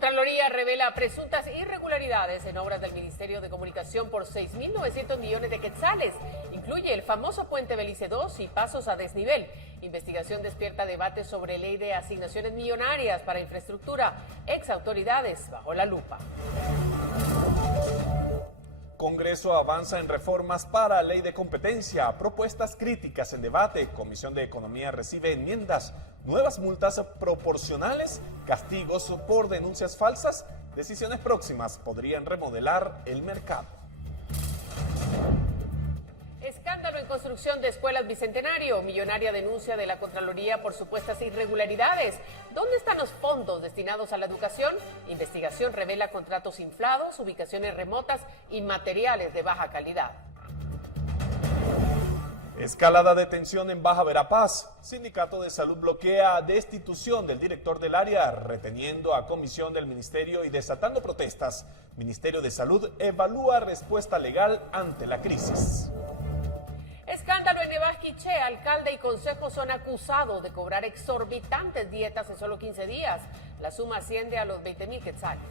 Contraloría revela presuntas irregularidades en obras del Ministerio de Comunicación por 6.900 millones de quetzales. Incluye el famoso puente Belice II y pasos a desnivel. Investigación despierta debate sobre ley de asignaciones millonarias para infraestructura. Exautoridades bajo la lupa. Congreso avanza en reformas para ley de competencia, propuestas críticas en debate, Comisión de Economía recibe enmiendas, nuevas multas proporcionales, castigos por denuncias falsas, decisiones próximas podrían remodelar el mercado. Escándalo en construcción de escuelas Bicentenario. Millonaria denuncia de la Contraloría por supuestas irregularidades. ¿Dónde están los fondos destinados a la educación? Investigación revela contratos inflados, ubicaciones remotas y materiales de baja calidad. Escalada de tensión en Baja Verapaz. Sindicato de Salud bloquea destitución del director del área, reteniendo a comisión del ministerio y desatando protestas. Ministerio de Salud evalúa respuesta legal ante la crisis. Escándalo en Nebasquiché. Alcalde y consejo son acusados de cobrar exorbitantes dietas en solo 15 días. La suma asciende a los 20.000 quetzales.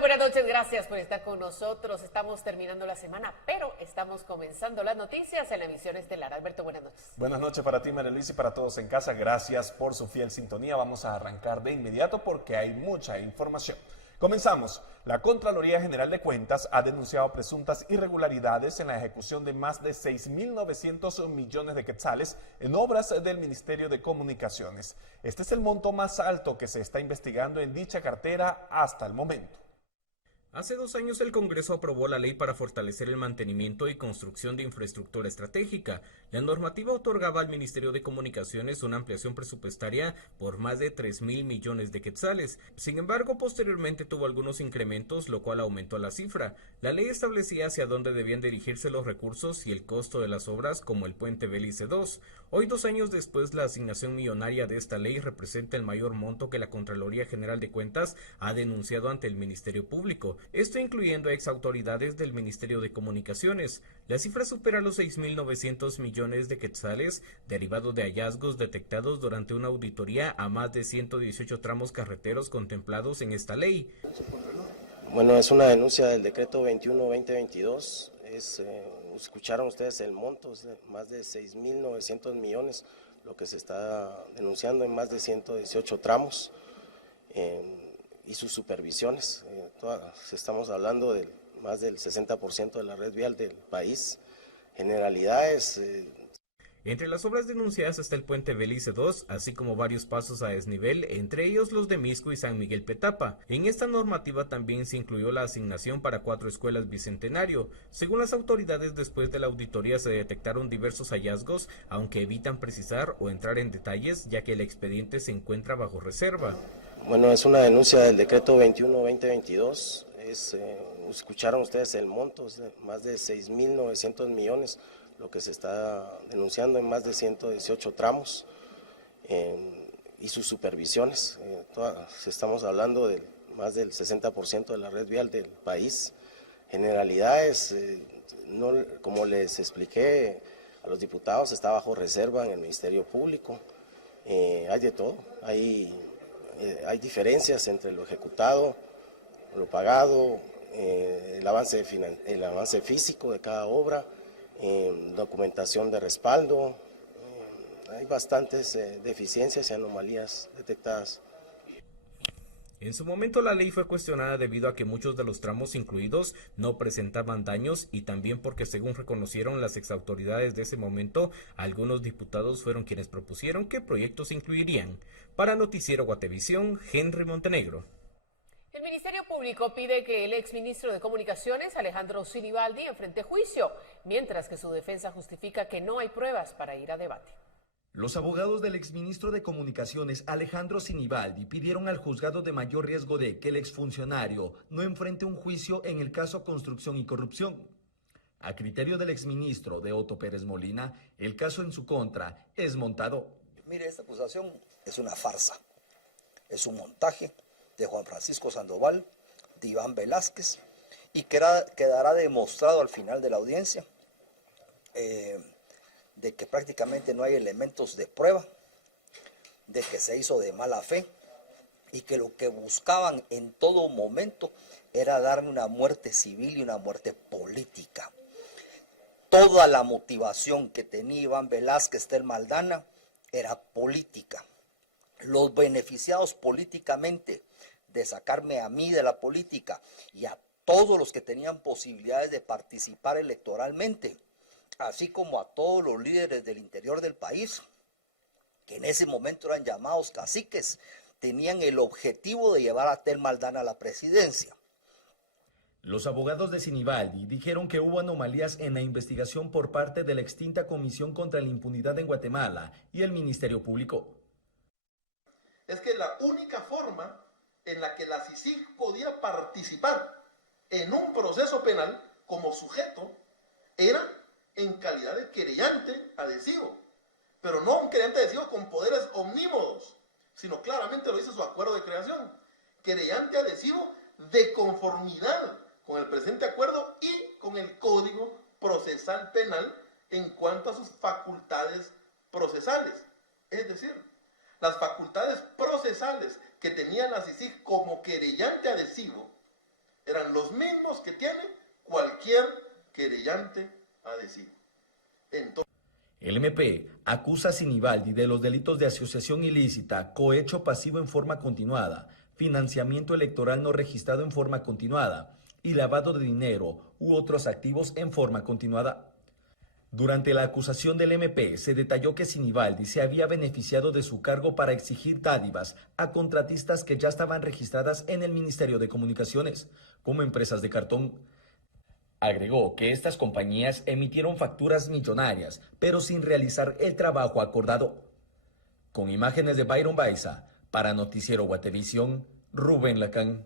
Buenas noches, gracias por estar con nosotros. Estamos terminando la semana, pero estamos comenzando las noticias en la emisión estelar. Alberto, buenas noches. Buenas noches para ti, María Luisa, y para todos en casa. Gracias por su fiel sintonía. Vamos a arrancar de inmediato porque hay mucha información. Comenzamos. La Contraloría General de Cuentas ha denunciado presuntas irregularidades en la ejecución de más de 6.900 millones de quetzales en obras del Ministerio de Comunicaciones. Este es el monto más alto que se está investigando en dicha cartera hasta el momento. Hace 2 años el Congreso aprobó la ley para fortalecer el mantenimiento y construcción de infraestructura estratégica. La normativa otorgaba al Ministerio de Comunicaciones una ampliación presupuestaria por más de 3.000 millones de quetzales. Sin embargo, posteriormente tuvo algunos incrementos, lo cual aumentó la cifra. La ley establecía hacia dónde debían dirigirse los recursos y el costo de las obras, como el puente Belice II. Hoy, 2 años después, la asignación millonaria de esta ley representa el mayor monto que la Contraloría General de Cuentas ha denunciado ante el Ministerio Público. Esto incluyendo a exautoridades del Ministerio de Comunicaciones. La cifra supera los 6.900 millones de quetzales, derivado de hallazgos detectados durante una auditoría a más de 118 tramos carreteros contemplados en esta ley. Bueno, es una denuncia del decreto 21-2022. Escucharon ustedes el monto, es de más de 6.900 millones, lo que se está denunciando en más de 118 tramos. Y sus supervisiones. Estamos hablando de más del 60% de la red vial del país. Generalidades. Entre las obras denunciadas está el puente Belice II, así como varios pasos a desnivel, entre ellos los de Misco y San Miguel Petapa. En esta normativa también se incluyó la asignación para 4 escuelas Bicentenario. Según las autoridades, después de la auditoría se detectaron diversos hallazgos, aunque evitan precisar o entrar en detalles, ya que el expediente se encuentra bajo reserva. Bueno, es una denuncia del decreto 21-2022. Escucharon ustedes el monto, es de más de 6.900 millones, lo que se está denunciando en más de 118 tramos. Y sus supervisiones. Estamos hablando de más del 60% de la red vial del país. Generalidades, como les expliqué a los diputados, está bajo reserva en el Ministerio Público. Hay de todo, hay diferencias entre lo ejecutado, lo pagado, el avance físico de cada obra, documentación de respaldo. Hay bastantes deficiencias y anomalías detectadas. En su momento la ley fue cuestionada debido a que muchos de los tramos incluidos no presentaban daños y también porque, según reconocieron las exautoridades de ese momento, algunos diputados fueron quienes propusieron qué proyectos incluirían. Para Noticiero Guatevisión, Henry Montenegro. El Ministerio Público pide que el exministro de Comunicaciones, Alejandro Sinibaldi, enfrente juicio, mientras que su defensa justifica que no hay pruebas para ir a debate. Los abogados del exministro de Comunicaciones, Alejandro Sinibaldi, pidieron al juzgado de mayor riesgo de que el exfuncionario no enfrente un juicio en el caso Construcción y Corrupción. A criterio del exministro de Otto Pérez Molina, el caso en su contra es montado. Mire, esta acusación es una farsa, es un montaje de Juan Francisco Sandoval, de Iván Velázquez, y quedará demostrado al final de la audiencia de que prácticamente no hay elementos de prueba, de que se hizo de mala fe, y que lo que buscaban en todo momento era darme una muerte civil y una muerte política. Toda la motivación que tenía Iván Velázquez, Telma Aldana, era política. Los beneficiados políticamente de sacarme a mí de la política y a todos los que tenían posibilidades de participar electoralmente, así como a todos los líderes del interior del país, que en ese momento eran llamados caciques, tenían el objetivo de llevar a Telma Aldana a la presidencia. Los abogados de Sinibaldi dijeron que hubo anomalías en la investigación por parte de la extinta Comisión contra la Impunidad en Guatemala y el Ministerio Público. Es que la única forma en la que la CICIG podía participar en un proceso penal como sujeto era en calidad de querellante adhesivo, pero no un querellante adhesivo con poderes omnímodos, sino claramente lo dice su acuerdo de creación, querellante adhesivo de conformidad con el presente acuerdo y con el Código Procesal Penal en cuanto a sus facultades procesales. Es decir, las facultades procesales que tenía la CICIG como querellante adhesivo eran los mismos que tiene cualquier querellante adhesivo. Entonces, El MP acusa a Sinibaldi de los delitos de asociación ilícita, cohecho pasivo en forma continuada, financiamiento electoral no registrado en forma continuada y lavado de dinero u otros activos en forma continuada. Durante la acusación del MP se detalló que Sinibaldi se había beneficiado de su cargo para exigir dádivas a contratistas que ya estaban registradas en el Ministerio de Comunicaciones como empresas de cartón. Agregó que estas compañías emitieron facturas millonarias, pero sin realizar el trabajo acordado. Con imágenes de Byron Baiza, para Noticiero Guatevisión, Rubén Lacán.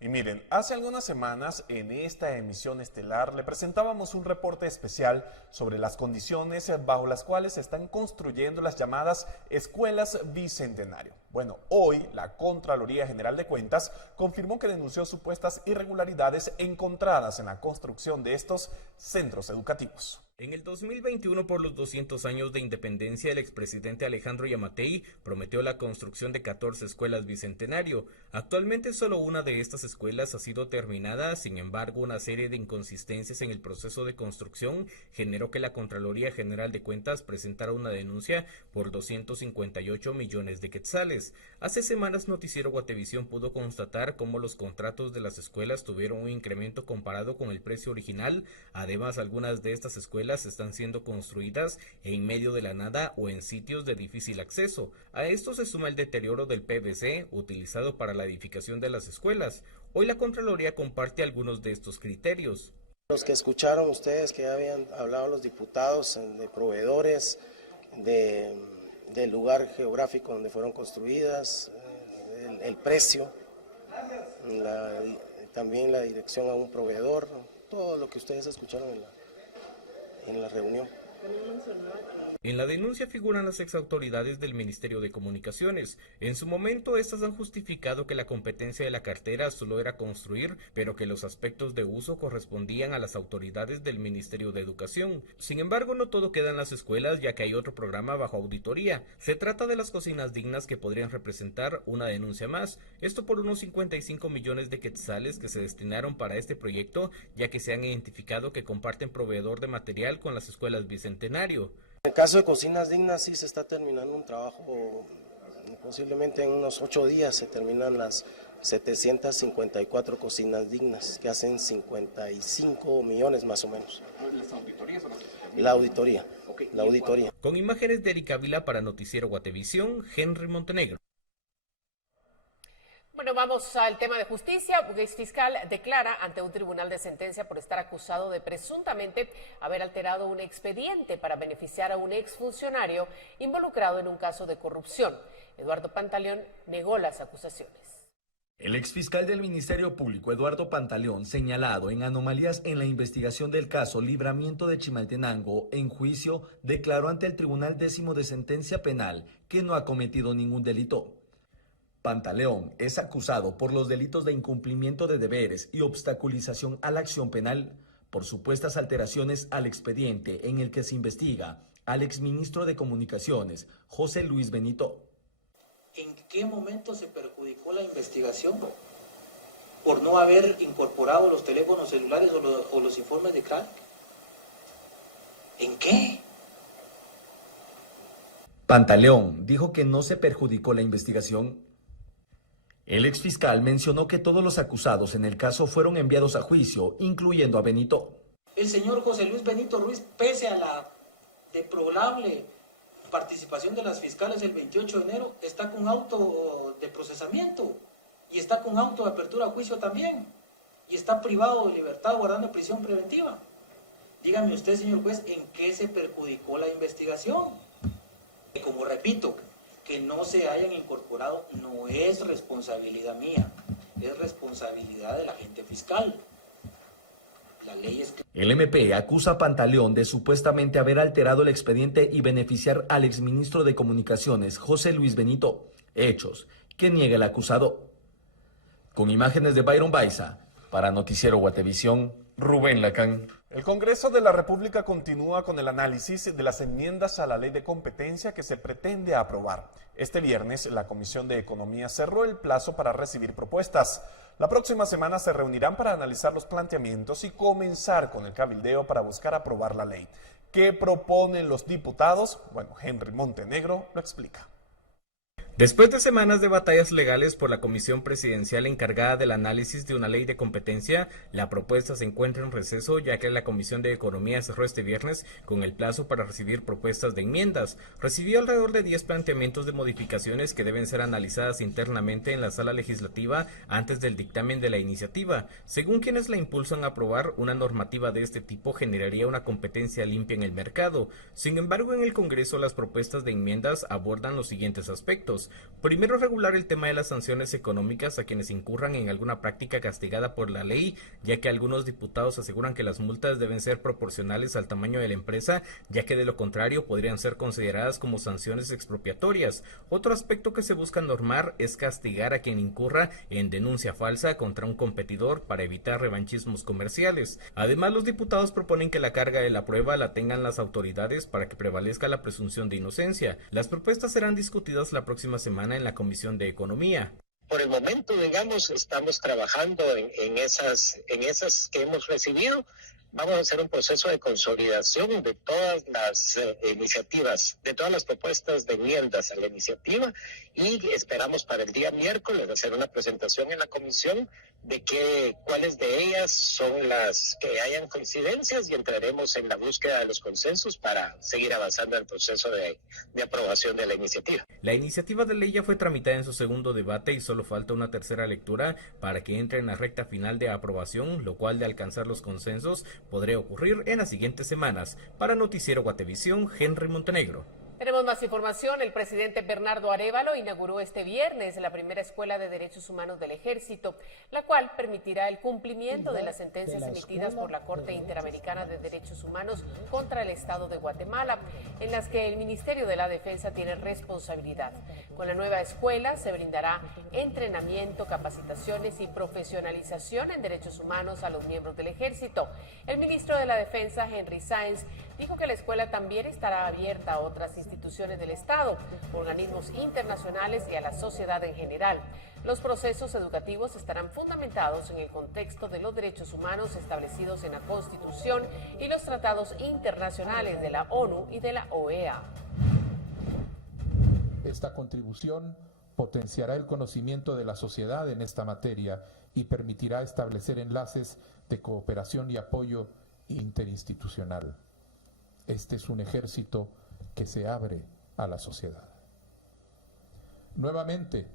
Y miren, hace algunas semanas en esta emisión estelar le presentábamos un reporte especial sobre las condiciones bajo las cuales se están construyendo las llamadas escuelas bicentenario. Bueno, hoy la Contraloría General de Cuentas confirmó que denunció supuestas irregularidades encontradas en la construcción de estos centros educativos. En el 2021, por los 200 años de independencia, el expresidente Alejandro Yamatei prometió la construcción de 14 escuelas bicentenario. Actualmente solo una de estas escuelas ha sido terminada, sin embargo, una serie de inconsistencias en el proceso de construcción generó que la Contraloría General de Cuentas presentara una denuncia por 258 millones de quetzales. Hace semanas Noticiero Guatevisión pudo constatar cómo los contratos de las escuelas tuvieron un incremento comparado con el precio original. Además, algunas de estas escuelas están siendo construidas en medio de la nada o en sitios de difícil acceso. A esto se suma el deterioro del PVC utilizado para la edificación de las escuelas. Hoy la Contraloría comparte algunos de estos criterios. Los que escucharon ustedes, que ya habían hablado los diputados, de proveedores, del lugar geográfico donde fueron construidas, el precio, también la dirección a un proveedor, todo lo que ustedes escucharon en la reunión. En la denuncia figuran las exautoridades del Ministerio de Comunicaciones. En su momento, estas han justificado que la competencia de la cartera solo era construir, pero que los aspectos de uso correspondían a las autoridades del Ministerio de Educación. Sin embargo, no todo queda en las escuelas, ya que hay otro programa bajo auditoría. Se trata de las cocinas dignas, que podrían representar una denuncia más. Esto por unos 55 millones de quetzales que se destinaron para este proyecto, ya que se han identificado que comparten proveedor de material con las escuelas Bicentenario. En el caso de cocinas dignas sí se está terminando un trabajo, posiblemente en unos 8 días se terminan las 754 cocinas dignas, que hacen 55 millones más o menos. ¿Las auditorías o la auditoría? La auditoría. Con imágenes de Erika Vila para Noticiero Guatevisión, Henry Montenegro. Bueno, vamos al tema de justicia. Un exfiscal declara ante un tribunal de sentencia por estar acusado de presuntamente haber alterado un expediente para beneficiar a un exfuncionario involucrado en un caso de corrupción. Eduardo Pantaleón negó las acusaciones. El exfiscal del Ministerio Público, Eduardo Pantaleón, señalado en anomalías en la investigación del caso Libramiento de Chimaltenango, en juicio, declaró ante el Tribunal 10º de Sentencia Penal que no ha cometido ningún delito. Pantaleón es acusado por los delitos de incumplimiento de deberes y obstaculización a la acción penal por supuestas alteraciones al expediente en el que se investiga al exministro de Comunicaciones, José Luis Benito. ¿En qué momento se perjudicó la investigación por no haber incorporado los teléfonos celulares o los informes de crack? ¿En qué? Pantaleón dijo que no se perjudicó la investigación. El exfiscal mencionó que todos los acusados en el caso fueron enviados a juicio, incluyendo a Benito. El señor José Luis Benito Ruiz, pese a la deplorable participación de las fiscales el 28 de enero, está con auto de procesamiento y está con auto de apertura a juicio también y está privado de libertad guardando prisión preventiva. Dígame usted, señor juez, ¿en qué se perjudicó la investigación? Como repito, que no se hayan incorporado no es responsabilidad mía, es responsabilidad del agente fiscal. La ley es... El MP acusa a Pantaleón de supuestamente haber alterado el expediente y beneficiar al exministro de Comunicaciones, José Luis Benito, hechos que niega el acusado. Con imágenes de Byron Baiza, para Noticiero Guatevisión, Rubén Lacán. El Congreso de la República continúa con el análisis de las enmiendas a la ley de competencia que se pretende aprobar. Este viernes, la Comisión de Economía cerró el plazo para recibir propuestas. La próxima semana se reunirán para analizar los planteamientos y comenzar con el cabildeo para buscar aprobar la ley. ¿Qué proponen los diputados? Bueno, Henry Montenegro lo explica. Después de semanas de batallas legales por la comisión presidencial encargada del análisis de una ley de competencia, la propuesta se encuentra en receso ya que la Comisión de Economía cerró este viernes con el plazo para recibir propuestas de enmiendas. Recibió alrededor de 10 planteamientos de modificaciones que deben ser analizadas internamente en la sala legislativa antes del dictamen de la iniciativa. Según quienes la impulsan a aprobar, una normativa de este tipo generaría una competencia limpia en el mercado. Sin embargo, en el Congreso las propuestas de enmiendas abordan los siguientes aspectos. Primero, regular el tema de las sanciones económicas a quienes incurran en alguna práctica castigada por la ley, ya que algunos diputados aseguran que las multas deben ser proporcionales al tamaño de la empresa, ya que de lo contrario podrían ser consideradas como sanciones expropiatorias. Otro aspecto que se busca normar es castigar a quien incurra en denuncia falsa contra un competidor para evitar revanchismos comerciales. Además, los diputados proponen que la carga de la prueba la tengan las autoridades para que prevalezca la presunción de inocencia. Las propuestas serán discutidas la próxima semana en la Comisión de Economía. Por el momento, digamos, estamos trabajando en esas que hemos recibido. Vamos a hacer un proceso de consolidación de todas las iniciativas, de todas las propuestas de enmiendas a la iniciativa y esperamos para el día miércoles hacer una presentación en la comisión de cuáles de ellas son las que hayan coincidencias y entraremos en la búsqueda de los consensos para seguir avanzando en el proceso de aprobación de la iniciativa. La iniciativa de ley ya fue tramitada en su segundo debate y solo falta una tercera lectura para que entre en la recta final de aprobación, lo cual de alcanzar los consensos podría ocurrir en las siguientes semanas. Para Noticiero Guatevisión, Henry Montenegro. Tenemos más información. El presidente Bernardo Arévalo inauguró este viernes la primera Escuela de Derechos Humanos del Ejército, la cual permitirá el cumplimiento de las sentencias emitidas por la Corte Interamericana de Derechos Humanos contra el Estado de Guatemala, en las que el Ministerio de la Defensa tiene responsabilidad. Con la nueva escuela se brindará entrenamiento, capacitaciones y profesionalización en derechos humanos a los miembros del Ejército. El ministro de la Defensa, Henry Sáenz, dijo que la escuela también estará abierta a otras instituciones del Estado, organismos internacionales y a la sociedad en general. Los procesos educativos estarán fundamentados en el contexto de los derechos humanos establecidos en la Constitución y los tratados internacionales de la ONU y de la OEA. Esta contribución potenciará el conocimiento de la sociedad en esta materia y permitirá establecer enlaces de cooperación y apoyo interinstitucional. Este es un ejército que se abre a la sociedad. Nuevamente,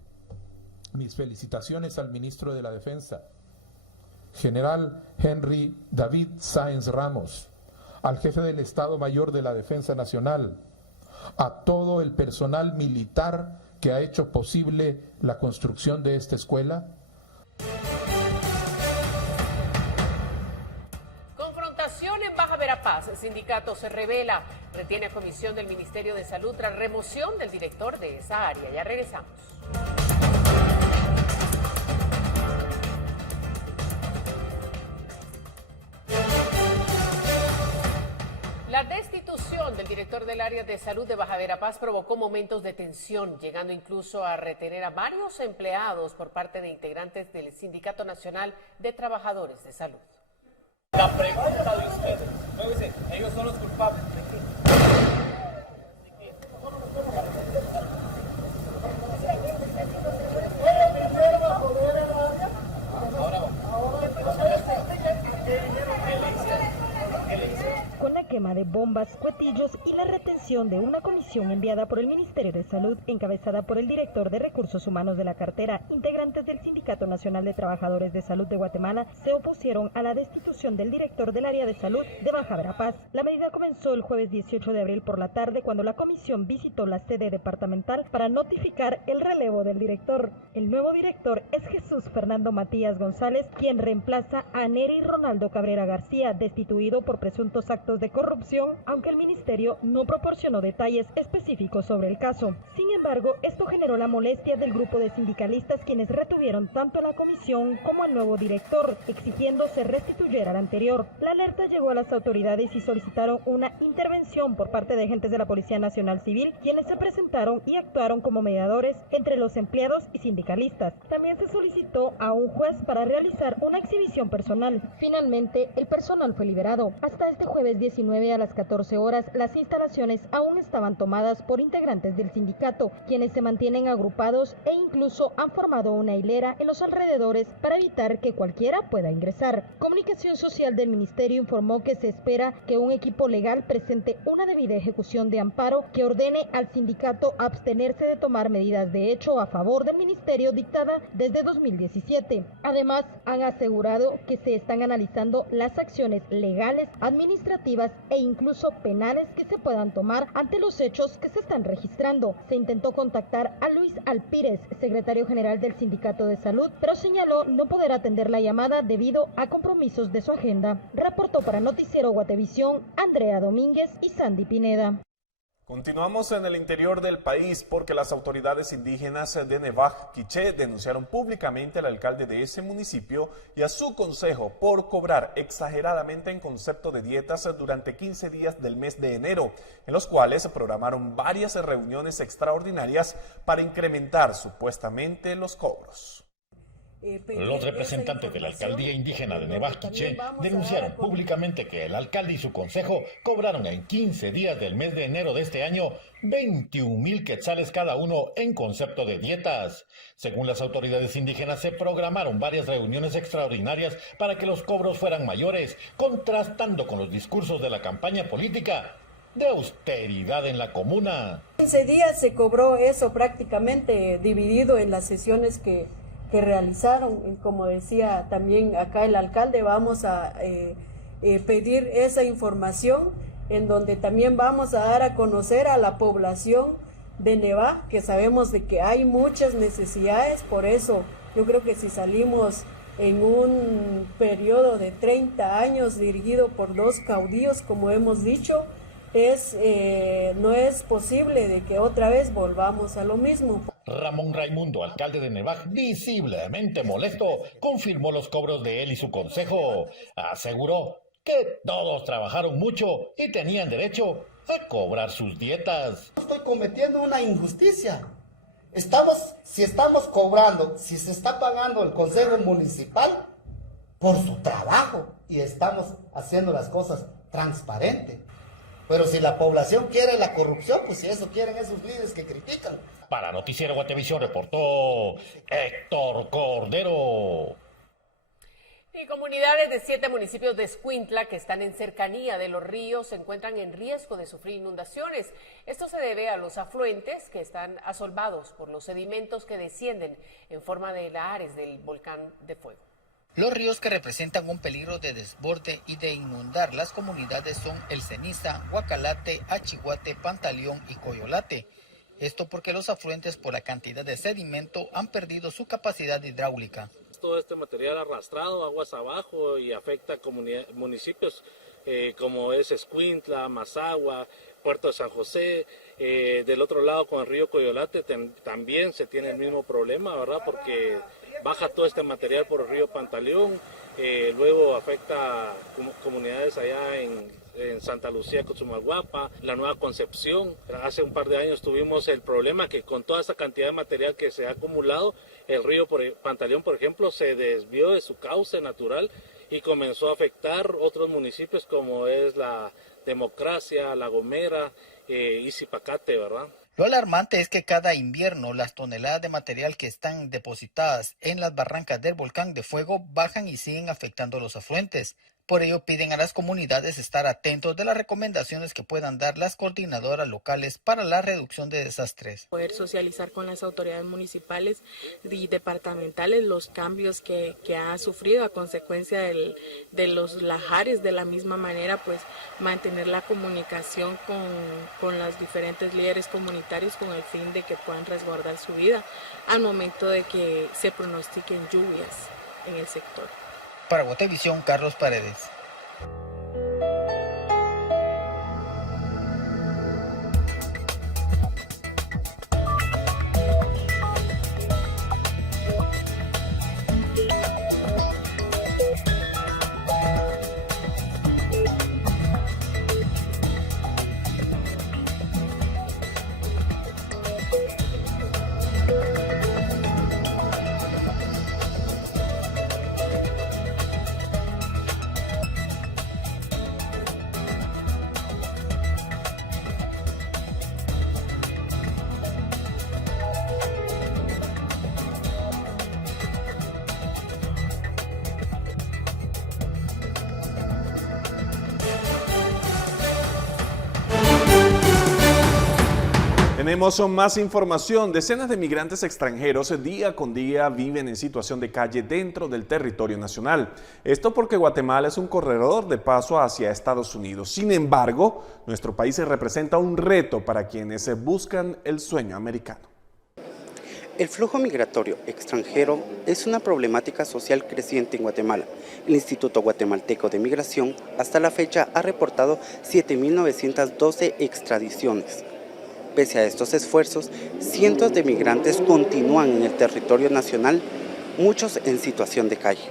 mis felicitaciones al ministro de la Defensa, general Henry David Sáenz Ramos, al jefe del Estado Mayor de la Defensa Nacional, a todo el personal militar que ha hecho posible la construcción de esta escuela, Confrontación en Baja Verapaz. El sindicato se revela, retiene a comisión del Ministerio de Salud tras remoción del director de esa área. Ya regresamos. La destitución del director del área de salud de Baja Verapaz provocó momentos de tensión, llegando incluso a retener a varios empleados por parte de integrantes del Sindicato Nacional de Trabajadores de Salud. La pregunta de ustedes, no dice, ellos son los culpables de qué. Ahora vamos. Con la quema de bombas, cuetillos y la retención de una comisión enviada por el Ministerio de Salud, encabezada por el director de Recursos Humanos de la cartera, integrantes del Sindicato Nacional de Trabajadores de Salud de Guatemala se opusieron a la destitución del director del área de salud de Baja Verapaz. La medida comenzó el jueves 18 de abril por la tarde, cuando la comisión visitó la sede departamental para notificar el relevo del director. El nuevo director es Jesús Fernando Matías González, quien reemplaza a Neri Ronaldo Cabrera García, destituido por presuntos actos de corrupción, aunque el ministerio no proporcionó detalles específicos sobre el caso. Sin embargo, esto generó la molestia del grupo de sindicalistas, quienes retuvieron tanto a la comisión como al nuevo director, exigiendo se restituyera al anterior. La alerta llegó a las autoridades y solicitaron una intervención por parte de agentes de la Policía Nacional Civil, quienes se presentaron y actuaron como mediadores entre los empleados y sindicalistas. También se solicitó a un juez para realizar una exhibición personal. Finalmente, el personal fue liberado. Hasta este jueves 19 a las 14 horas, las instalaciones aún estaban tomadas por integrantes del sindicato, quienes se mantienen agrupados e incluso han formado una hilera en los alrededores para evitar que cualquiera pueda ingresar. Comunicación Social del Ministerio informó que se espera que un equipo legal presente una debida ejecución de amparo que ordene al sindicato abstenerse de tomar medidas de hecho a favor del ministerio dictada desde 2017. Además, han asegurado que se están analizando las acciones legales, administrativas e incluso penales que se puedan tomar ante los hechos que se están registrando. Se intentó contactar a Luis Alpírez, secretario general del Sindicato de Salud, pero señaló no poder atender la llamada debido a compromisos de su agenda. Reportó para Noticiero Guatevisión, Andrea Domínguez y Sandy Pineda. Continuamos en el interior del país porque las autoridades indígenas de Nevaj Quiché denunciaron públicamente al alcalde de ese municipio y a su consejo por cobrar exageradamente en concepto de dietas durante 15 días del mes de enero, en los cuales se programaron varias reuniones extraordinarias para incrementar supuestamente los cobros. Los representantes de la alcaldía indígena de Nevaj Quiché denunciaron públicamente que el alcalde y su consejo cobraron en 15 días del mes de enero de este año 21,000 quetzales cada uno en concepto de dietas. Según las autoridades indígenas, se programaron varias reuniones extraordinarias para que los cobros fueran mayores, contrastando con los discursos de la campaña política de austeridad en la comuna. 15 días se cobró eso prácticamente dividido en las sesiones que realizaron. Como decía también acá el alcalde, vamos a pedir esa información, en donde también vamos a dar a conocer a la población de Nevaj, que sabemos de que hay muchas necesidades. Por eso yo creo que si salimos en un periodo de 30 años dirigido por dos caudillos, como hemos dicho, no es posible de que otra vez volvamos a lo mismo. Ramón Raimundo, alcalde de Nevaj, visiblemente molesto, confirmó los cobros de él y su consejo. Aseguró que todos trabajaron mucho y tenían derecho a cobrar sus dietas. Estoy cometiendo una injusticia. Si estamos cobrando, si se está pagando el consejo municipal por su trabajo y estamos haciendo las cosas transparentes. Pero si la población quiere la corrupción, pues si eso quieren esos líderes que critican. Para Noticiero Guatevisión reportó Héctor Cordero. Y comunidades de 7 municipios de Escuintla que están en cercanía de los ríos se encuentran en riesgo de sufrir inundaciones. Esto se debe a los afluentes que están asolvados por los sedimentos que descienden en forma de lahares del volcán de fuego. Los ríos que representan un peligro de desborde y de inundar las comunidades son El Ceniza, Guacalate, Achihuate, Pantaleón y Coyolate. Esto porque los afluentes por la cantidad de sedimento han perdido su capacidad hidráulica. todo este material arrastrado aguas abajo y afecta a municipios como es Escuintla, Mazagua, Puerto de San José. Del otro lado con el río Coyolate también se tiene el mismo problema, ¿verdad? Porque baja todo este material por el río Pantaleón, luego afecta comunidades allá en Santa Lucía, Cochumalguapa, la Nueva Concepción. Hace un par de años tuvimos el problema que con toda esa cantidad de material que se ha acumulado, el río Pantaleón, por ejemplo, se desvió de su cauce natural y comenzó a afectar otros municipios como es la Democracia, La Gomera y Zipacate, ¿verdad? Lo alarmante es que cada invierno las toneladas de material que están depositadas en las barrancas del volcán de Fuego bajan y siguen afectando los afluentes. Por ello piden a las comunidades estar atentos de las recomendaciones que puedan dar las coordinadoras locales para la reducción de desastres. Poder socializar con las autoridades municipales y departamentales los cambios que ha sufrido a consecuencia de los lajares. De la misma manera, pues mantener la comunicación con los diferentes líderes comunitarios con el fin de que puedan resguardar su vida al momento de que se pronostiquen lluvias en el sector. Para Guatevisión, Carlos Paredes. Tenemos más información. Decenas de migrantes extranjeros día con día viven en situación de calle dentro del territorio nacional. Esto porque Guatemala es un corredor de paso hacia Estados Unidos. Sin embargo, nuestro país representa un reto para quienes buscan el sueño americano. El flujo migratorio extranjero es una problemática social creciente en Guatemala. El Instituto Guatemalteco de Migración hasta la fecha ha reportado 7.912 extradiciones. Pese a estos esfuerzos, cientos de migrantes continúan en el territorio nacional, muchos en situación de calle.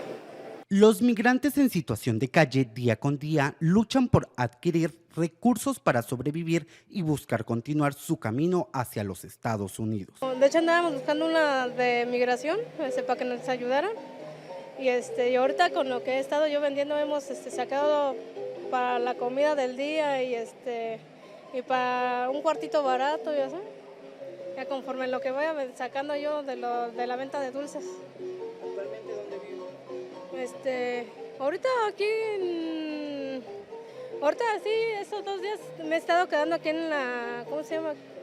Los migrantes en situación de calle día con día luchan por adquirir recursos para sobrevivir y buscar continuar su camino hacia los Estados Unidos. De hecho andábamos buscando una de migración para que nos ayudaran y ahorita con lo que he estado yo vendiendo hemos sacado para la comida del día y para un cuartito barato, ya sabes, ya conforme lo que voy sacando yo de la venta de dulces. ¿Actualmente dónde vive? Ahorita aquí, ahorita sí, estos 2 días me he estado quedando aquí en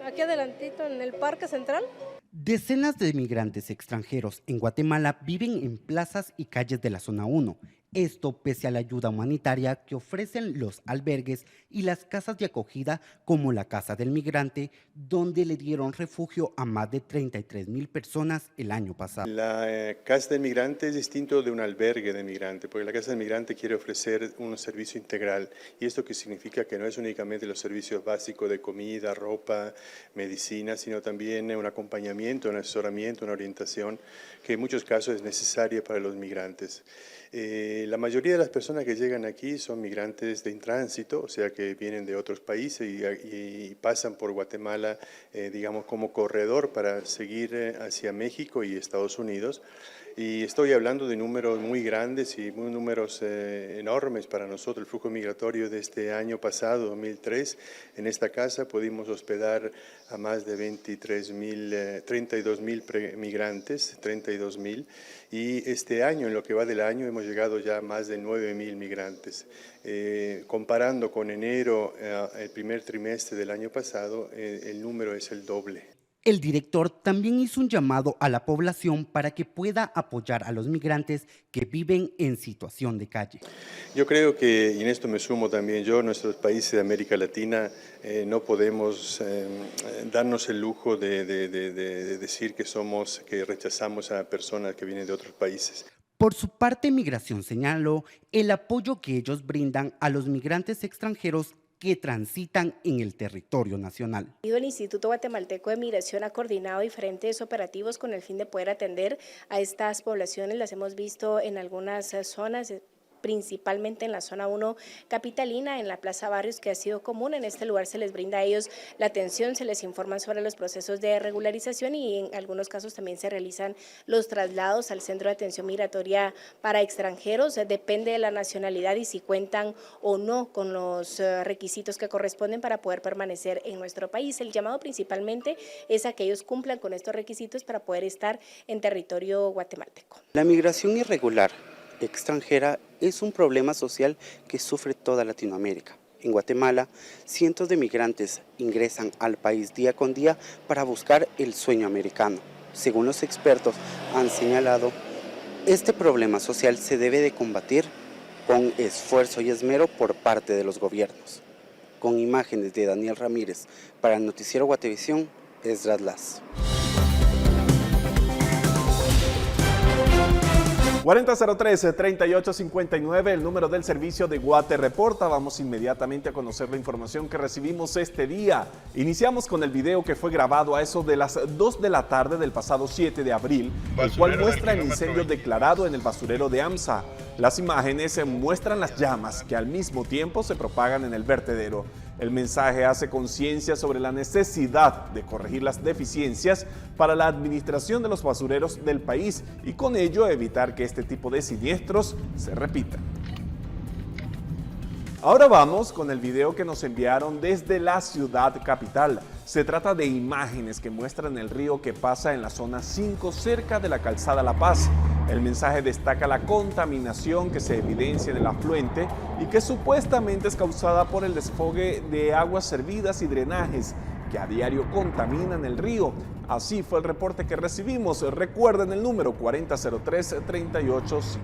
aquí adelantito en el Parque Central. Decenas de migrantes extranjeros en Guatemala viven en plazas y calles de la Zona 1. Esto pese a la ayuda humanitaria que ofrecen los albergues y las casas de acogida como la Casa del Migrante, donde le dieron refugio a más de 33,000 personas el año pasado. La Casa del Migrante es distinto de un albergue de migrante, porque la Casa del Migrante quiere ofrecer un servicio integral, y esto que significa que no es únicamente los servicios básicos de comida, ropa, medicina, sino también un acompañamiento, un asesoramiento, una orientación, que en muchos casos es necesaria para los migrantes. La mayoría de las personas que llegan aquí son migrantes de tránsito, o sea que vienen de otros países y pasan por Guatemala, digamos, como corredor para seguir hacia México y Estados Unidos. Y estoy hablando de números muy grandes y números enormes para nosotros. El flujo migratorio de este año pasado, 2003, en esta casa pudimos hospedar a más de 32,000 migrantes, 32,000. Y este año, en lo que va del año, hemos llegado ya a más de 9,000 migrantes. Comparando con enero, el primer trimestre del año pasado, el número es el doble. El director también hizo un llamado a la población para que pueda apoyar a los migrantes que viven en situación de calle. Yo creo que, y en esto me sumo también yo, nuestros países de América Latina no podemos darnos el lujo de decir que rechazamos a personas que vienen de otros países. Por su parte, Migración señaló el apoyo que ellos brindan a los migrantes extranjeros que transitan en el territorio nacional. El Instituto Guatemalteco de Migración ha coordinado diferentes operativos con el fin de poder atender a estas poblaciones. Las hemos visto en algunas zonas, principalmente en la zona 1 capitalina, en la Plaza Barrios, que ha sido común. En este lugar se les brinda a ellos la atención, se les informa sobre los procesos de regularización y en algunos casos también se realizan los traslados al Centro de Atención Migratoria para Extranjeros. Depende de la nacionalidad y si cuentan o no con los requisitos que corresponden para poder permanecer en nuestro país. El llamado principalmente es a que ellos cumplan con estos requisitos para poder estar en territorio guatemalteco. La migración irregular extranjera es un problema social que sufre toda Latinoamérica. En Guatemala, cientos de migrantes ingresan al país día con día para buscar el sueño americano. Según los expertos han señalado, este problema social se debe de combatir con esfuerzo y esmero por parte de los gobiernos. Con imágenes de Daniel Ramírez para el noticiero Guatevisión, Esdras Las. 4003-3859, el número del servicio de Guate Reporta. Vamos inmediatamente a conocer la información que recibimos este día. Iniciamos con el video que fue grabado a eso de las 2 de la tarde del pasado 7 de abril, el cual muestra el incendio declarado en el basurero de AMSA. Las imágenes muestran las llamas que al mismo tiempo se propagan en el vertedero. El mensaje hace conciencia sobre la necesidad de corregir las deficiencias para la administración de los basureros del país y con ello evitar que este tipo de siniestros se repitan. Ahora vamos con el video que nos enviaron desde la ciudad capital. Se trata de imágenes que muestran el río que pasa en la zona 5 cerca de la calzada La Paz. El mensaje destaca la contaminación que se evidencia en el afluente y que supuestamente es causada por el desfogue de aguas servidas y drenajes que a diario contaminan el río. Así fue el reporte que recibimos. Recuerden el número 4003-38.